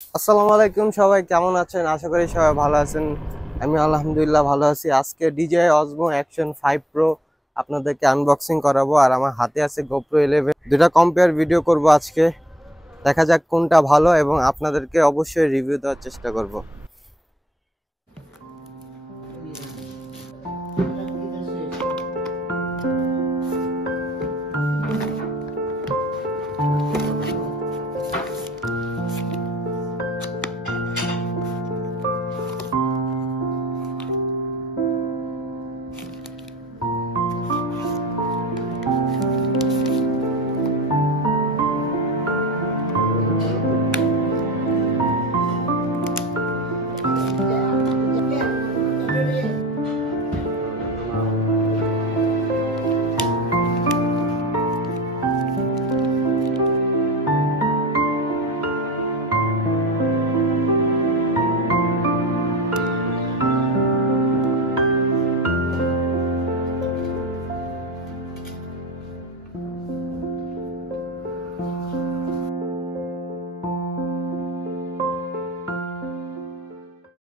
আসসালামু আলাইকুম, সবাই কেমন আছেন? আশা করি সবাই ভালো আছেন। আমি আলহামদুলিল্লাহ ভালো আছি। আজকে DJI Osmo Action 5 Pro আপনাদেরকে আনবক্সিং করাবো। আর আমার হাতে আছে GoPro 11। দুটা কম্পেয়ার ভিডিও করব আজকে। দেখা যাক কোনটা ভালো এবং আপনাদেরকে অবশ্যই রিভিউ দেওয়ার চেষ্টা করব।